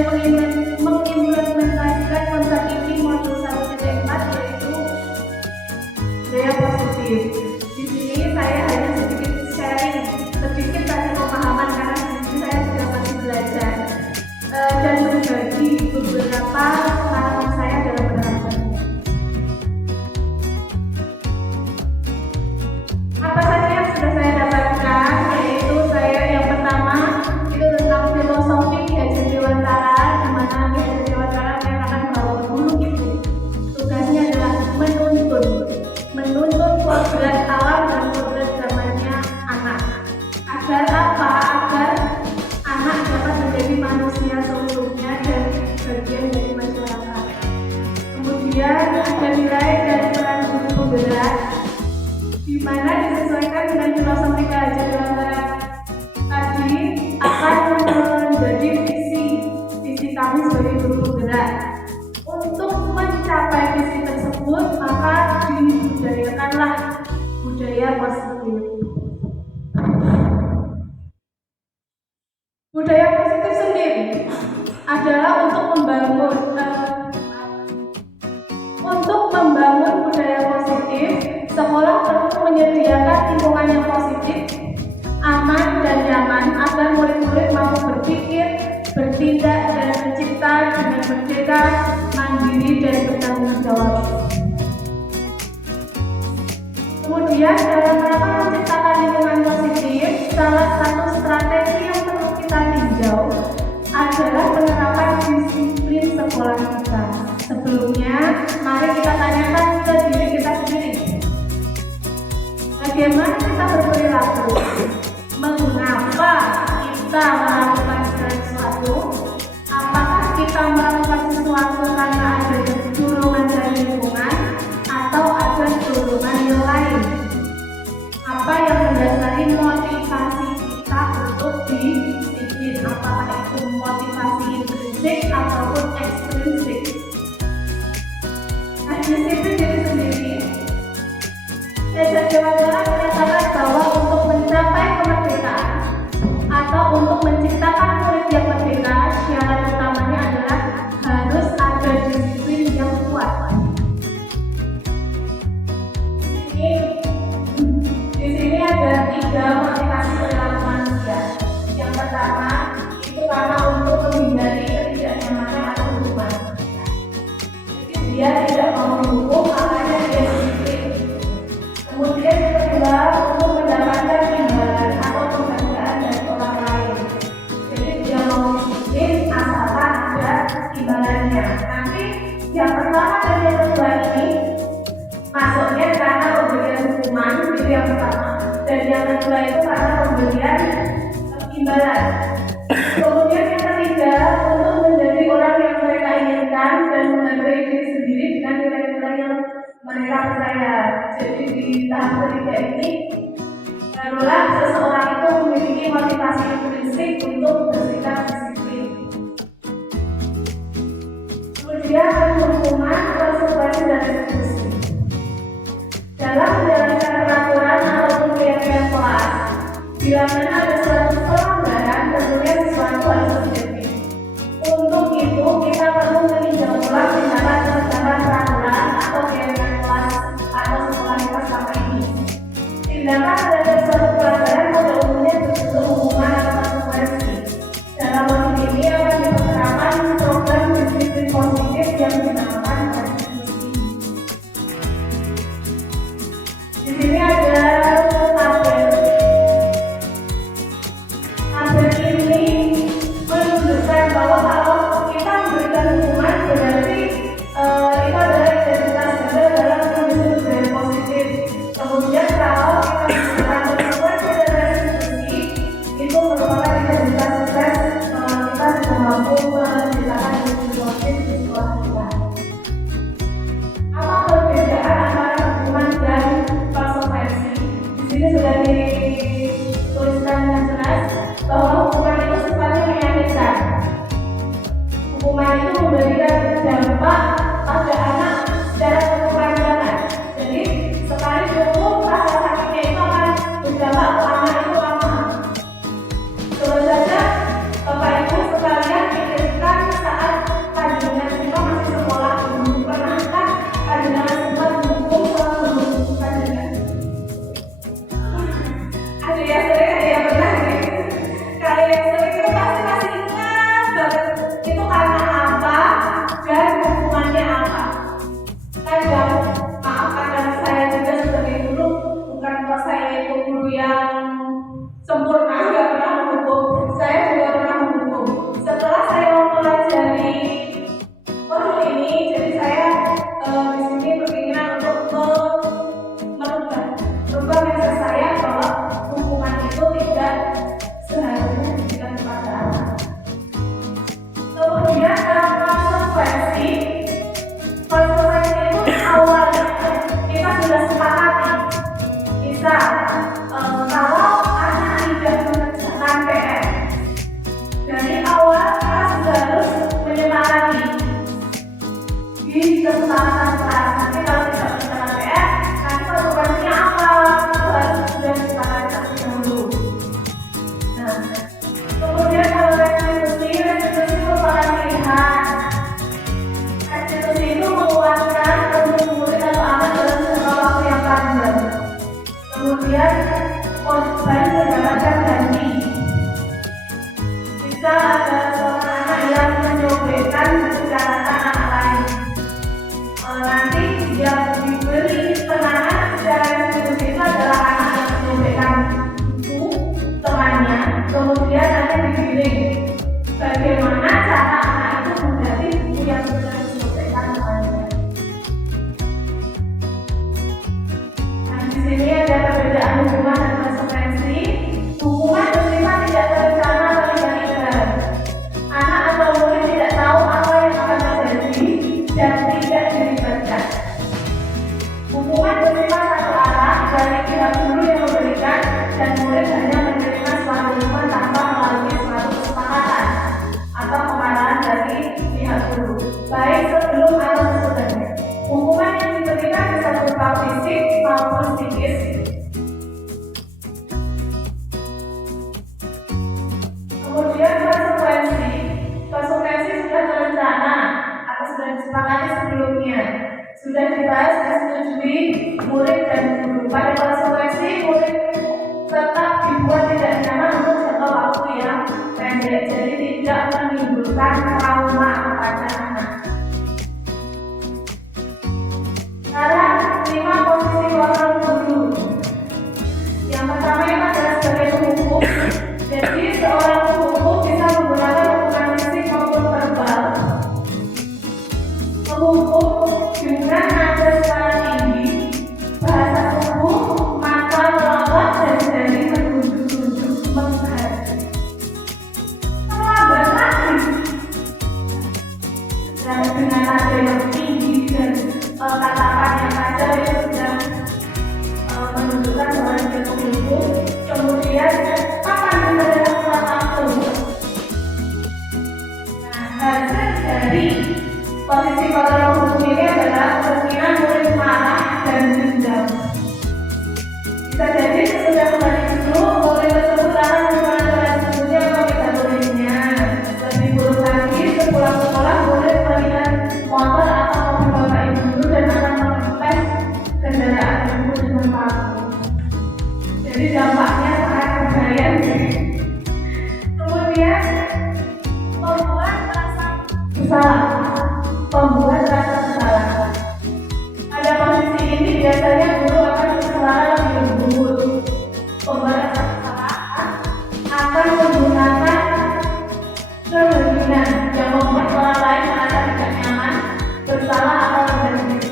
yang mengimplementasikan konsep ini modul 1.4 yaitu budaya positif. Di sini saya hanya sedikit sharing, sedikit kasih pemahaman karena di sini saya juga masih belajar dan berbagi beberapa pengalaman saya dalam menerapkan. Apa saja yang sudah saya dapatkan, yaitu saya yang pertama itu tentang filosofi Ki Hajar Dewantara, di mana Ki Hajar Dewantara menyatakan bahwa guru itu tugasnya adalah menuntun kodrat alam dan kodrat zamannya anak. Agar apa? Agar anak dapat menjadi manusia seutuhnya dan bagian dari masyarakat. Kemudian ada nilai dan peran guru penggerak, di mana disesuaikan dengan filosofi Ki Hajar Dewantara tadi akan menjadi visi kami sebagai guru penggerak. Untuk mencapai visi tersebut maka dibudayakanlah budaya positif. Budaya positif sendiri adalah untuk membangun budaya positif. Sekolah perlu menyediakan lingkungan yang positif, aman dan nyaman agar murid-murid mampu berpikir, bertindak dan mencipta dengan merdeka, mandiri dan bertanggung jawab. Kemudian dalam rangka menciptakan lingkungan positif, salah satu strategi yang perlu kita tinjau adalah penerapan disiplin sekolah kita. Sebelumnya, mari kita tanyakan ke diri kita sendiri. Bagaimana kita berperilaku? Mengapa kita melakukan sesuatu? Apakah kita melakukan sesuatu karena ada dorongan dari lingkungan atau ada dorongan yang lain? Apa yang mendasari motivasi kita untuk disiplin? Apakah itu motivasi intrinsik ataupun ekstrinsik? Nah, disiplin diri sendiri, Ki Hajar Dewantara menyatakan bahwa untuk mencapai kemerdekaan atau untuk menciptakan murid yang merdeka, syarat utamanya adalah harus ada disiplin yang kuat. Di sini ada 3 motivasi perilaku manusia. Yang pertama itu karena untuk menghindari ketidaknyamanan atau hukuman. Jadi dia tidak mau dihukum, makanya dia disiplin. Kemudian yang kedua untuk mendapatkan imbalan atau penghargaan dari orang lain. Jadi dia mau disiplin asalkan ada imbalannya. Nanti yang pertama dan yang kedua ini masuknya karena pemberian hukuman, itu yang pertama. Dan yang kedua itu karena pemberian imbalan. Kemudian yang ketiga untuk menjadi orang yang mereka inginkan dan menghargai diri sendiri dengan nilai-nilai yang mereka percaya. Jadi di tahap ketiga ini barulah seseorang itu memiliki motivasi intrinsik untuk bersikap disiplin. Kemudian hukuman, konsekuensi dan eksekusi. Dalam menjalankan peraturan ataupun kegiatan kelas, bila mana ada suatu pelanggaran, tentunya sesuatu harus terjadi. Untuk itu kita perlu meninjau ulang tindakan peraturan atau kegiatan kelas atau sekolah kita selama ini. Tindakan terhadap suatu pelanggaran pada umumnya berbentuk hukuman atau konsekuensi. Dalam modul ini akan diterapkan program disiplin positif yang dinamakan restitusi. Di sini ada tabel ini menunjukkan bahwa kalau kita memberikan hukuman berarti itu adalah identitas kita dalam kondisi budaya positif. Kemudian kalau kita memberikan konsekuensi dan restitusi, itu merupakan identitas sukses kita sudah mampu menciptakan kondisi positif di sekolah kita. Apa perbedaan antara hukuman dan konsekuensi? Misal, kalau anak tidak mengerjakan PR, dari awal kita sudah harus menyepakati di kesepakatan kelas. Nanti kalau tidak mengerjakan PR, nanti konsekuensinya apa? Itu harus sudah disepakati terlebih dahulu. Nah, kemudian kalau restitusi merupakan pilihan. Restitusi itu menguatkan untuk murid atau anak dalam jangka waktu yang panjang. Kemudian korban mendapatkan ganti. Bisa ada seorang anak yang menyobekkan buku catatan anak lain. Nanti yang diberi penanganan secara restitusi itu adalah anak yang menyobekkan buku temannya, kemudian nanti digiring. Bagaimana cara anak itu mengganti buku yang sudah disobekkan temannya? Nah, di sini ada perbedaan hukuman dan konsekuensi. Hukuman bersifat tidak terencana atau tidak ikhlas. Anak atau murid tidak tahu apa yang akan terjadi dan tidak dilibatkan. Hukuman bersifat satu arah dari pihak guru yang memberikan dan murid hanya menerima suatu hukuman tanpa melalui suatu kesepakatan atau kemarahan dari pihak guru, baik sebelum atau sesudahnya. Hukuman yang diberikan bisa berupa fisik maupun psikis. Kemudian konsekuensi sudah terencana atau sudah disepakati sebelumnya, sudah dibahas dan disetujui murid dan guru. Pada konsekuensi, murid tetap dibuat tidak nyaman untuk jangka waktu yang pendek, jadi tidak menimbulkan trauma kepada anak. Cara menerima posisi kontrol guru. Yang pertama itu adalah sebagai penghukum. Jadi seorang penghukum bisa menggunakan hukuman fisik maupun verbal. Menghukum dengan nada suara tinggi, bahasa tubuh, mata melompat dan jari menunjuk-nunjuk menghadap. Terlambat lagi. Dan dengan nada yang tinggi dan tatapan yang tajam itu sudah menunjukkan bahwa dia penghukum. Kemudian kapan kita dapat langsung? Nah, hasil dari posisi kontrol hukum ini adalah kemungkinan murid marah dan dendam. Bisa jadi sesudah kembali dulu, murid tersebut akan menggunakan sembunyi atau tidak bolehnya. Lebih buruk lagi, sepulang sekolah murid melihat motor atau mobil bapak ibu dulu dan akan mengempes kendaraan ibu dengan paku. Jadi dampaknya sangat berbahaya. Kemudian membuat rasa bersalah. Pembuat rasa bersalah. Pada posisi ini biasanya guru akan bersuara lebih lembut. Pembuat rasa bersalah akan menggunakan keberanian yang membuat orang lain merasa tidak nyaman, bersalah atau rendah diri.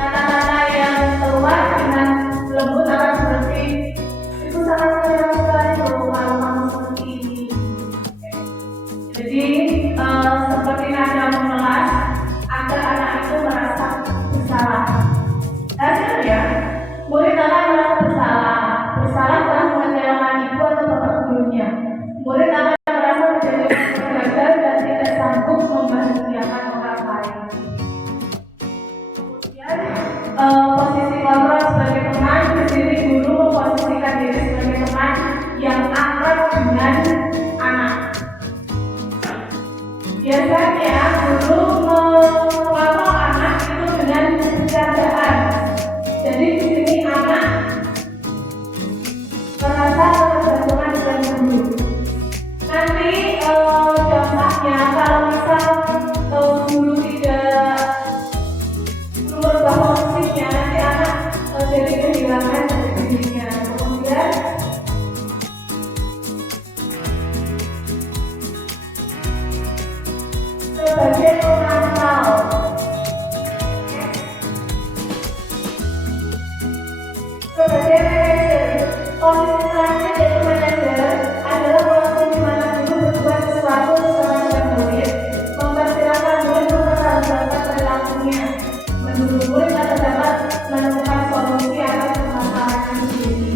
Kata-kata yang keluar dengan lembut akan seperti, itu sangat sayang sekali kalau kamu seperti ini. Jadi seperti nada memelas agar anak itu merasa bersalah. Hasilnya, murid akan merasa bersalah telah mengecewakan ibu atau bapak gurunya. Murid akan merasa menjadi gagal dan tidak sanggup membahagiakan orang lain. Kemudian posisi kontrol sebagai teman, di sini guru memposisikan diri sebagai teman yang akrab dengan anak. Biasanya guru mengontrol anak itu dengan bercandaan. Jadi di sini anak merasa ketergantungan dengan guru. Nanti dampaknya kalau misal guru tidak merubah fungsinya, nanti anak jadi kehilangan dari dirinya. Kemudian sebagai pemantau, sebagai manajer, posisi terakhir yaitu manajer adalah posisi di mana guru berbuat sesuatu bersama dengan murid, mempersilahkan murid mempertanggungjawabkan perilakunya, mendukung murid agar dapat menemukan solusi atas permasalahan sendiri.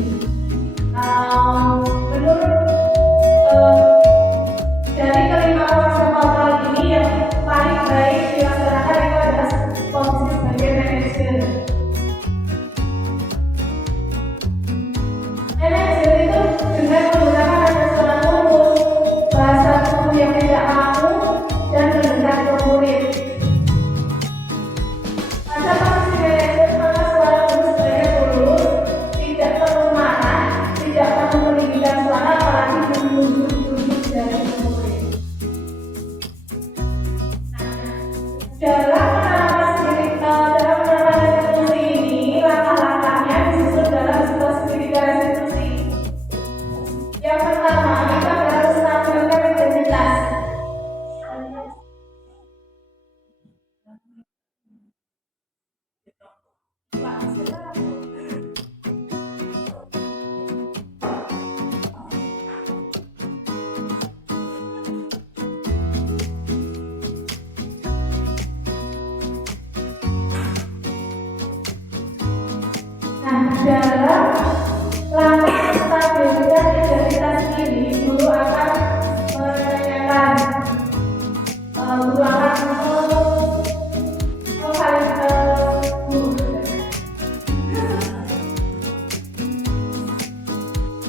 langkah stabilitas identitas ini guru akan menanyakan, guru akan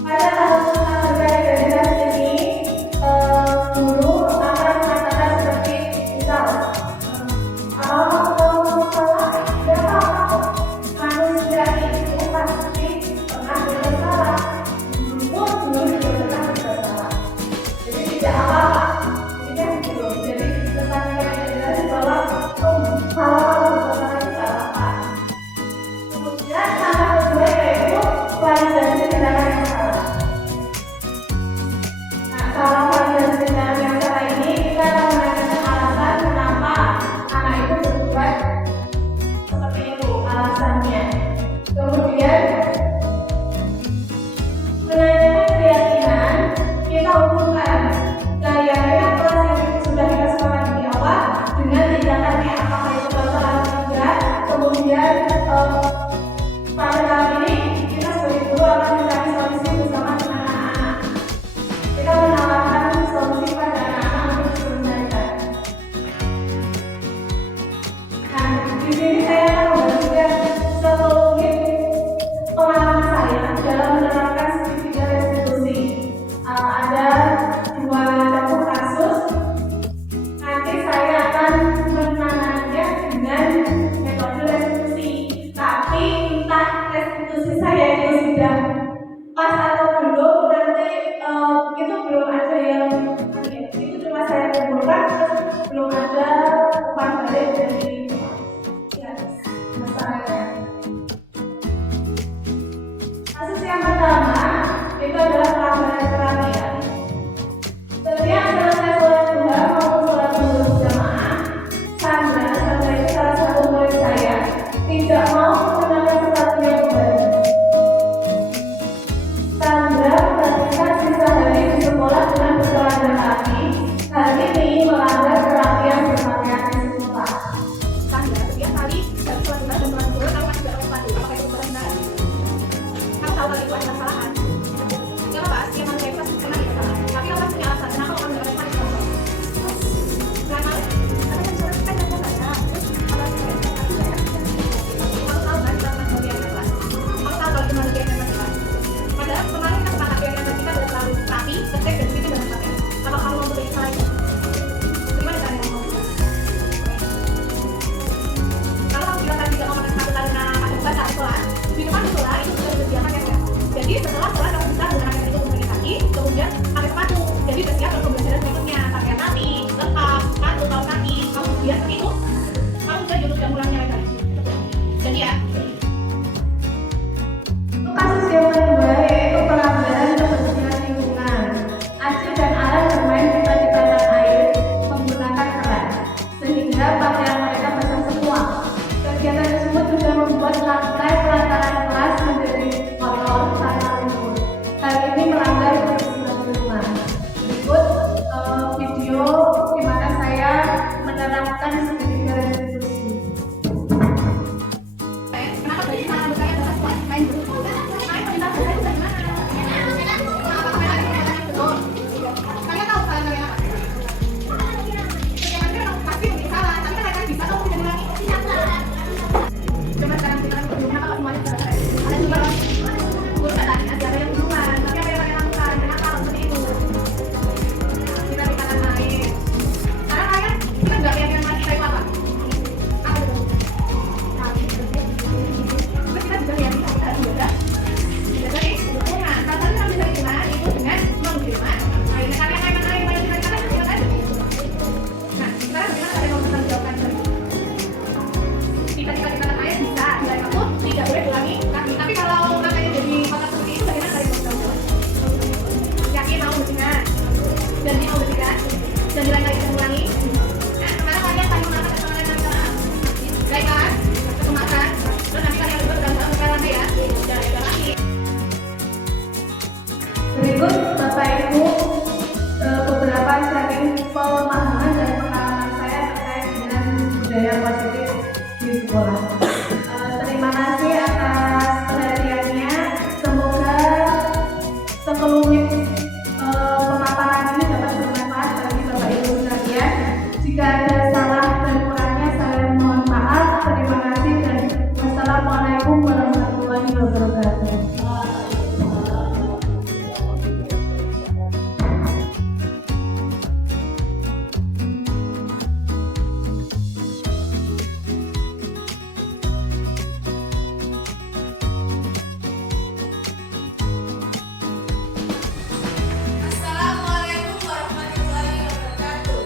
pada tahap stabilitas identitas ini guru akan mengatakan seperti misal manusia itu pasti pernah bersalah, guru juga pernah bersalah, jadi tidak apa-apa. Jadi pesan identitas bahwa kalau bersalah itu tidak apa-apa. Kemudian langkah kedua yaitu validasi tindakan yang salah. Nah, kalau validasi tindakan yang salah ini kita akan menanyakan alasan kenapa anak itu berbuat seperti itu, alasannya. Kemudian menanyakan keyakinan, kita hubungkan keyakinan kelas yang sudah kita sepakati di awal dengan tindakannya, apakah itu betul atau tidak. Kemudian pada tahap ini kita sebagai guru akan mencari solusi bersama dengan anak-anak. Kita menawarkan solusi pada anak-anak untuk diselesaikan. Nah, di sini saya akan membagikan sekelumit pengalaman saya dalam menerapkan segitiga restitusi. Ada 2 contoh kasus. Nanti saya akan menanganinya dengan metode restitusi. Tapi entah restitusi saya itu sudah pas atau belum, nanti itu belum ada yang itu cuma saya kumpulkan, terus belum ada umpan balik dari masalahnya. Kasus yang pertama itu adalah pelanggaran perhatian. Setiap selesai sholat duha maupun sholat zuhur berjamaah, Sandra itu salah satu murid saya tidak mau menggunakan sepatunya kembali. Sandra menghabiskan sisa hari di sekolah dengan bertelanjang kaki. Hal ini melanggar perhatian berpakaian di sekolah. Sandra setiap kali dari sholat duha dan sholat zuhur kamu masih tidak pakai sepatu. Apakah itu benar? Kamu tahu kalau itu ada kesalahan? Ya lepas, dia manusia itu pasti pernah ada kesalahan. Tapi kamu punya alasan kenapa kamu tidak pakai sepatu? Karena kan surat kan tidak baca. Terus kalau tidak baca, kamu tahu kan tentang manusia yang kelas. Kamu tahu kalau itu manusia yang kelas. Padahal kemarin kan kata yang kita sudah terlalu rapi, ketek dan begitu dengan pakai. Apa kamu mau beli salah itu? Gimana cara kamu mau beli? Kalau kamu bilang tidak mau pakai sepatu karena pakai bata di sekolah, di depan sekolah itu sudah disediakan ya. Jadi wabarakatuh. Assalamualaikum warahmatullahi wabarakatuh.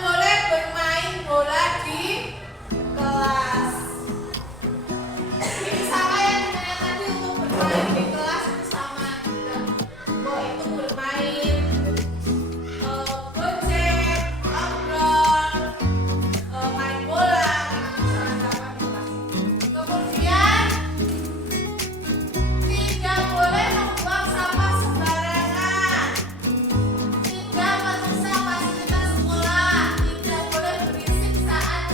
boleh bermain bola di kelas. Ini sama yang dengan tadi untuk bermain di kelas itu sama juga. Mau itu bermain gocek, outdoor, main bola, itu sama-sama di kelas. Kemudian tidak boleh membuang sampah sembarangan. Tidak merusak fasilitas sekolah. Tidak boleh berisik saat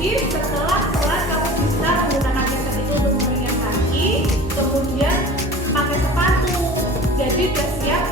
Jadi setelah sholat kamu bisa menggunakan jaket itu untuk mengeringkan kaki, kemudian pakai sepatu. Jadi udah siap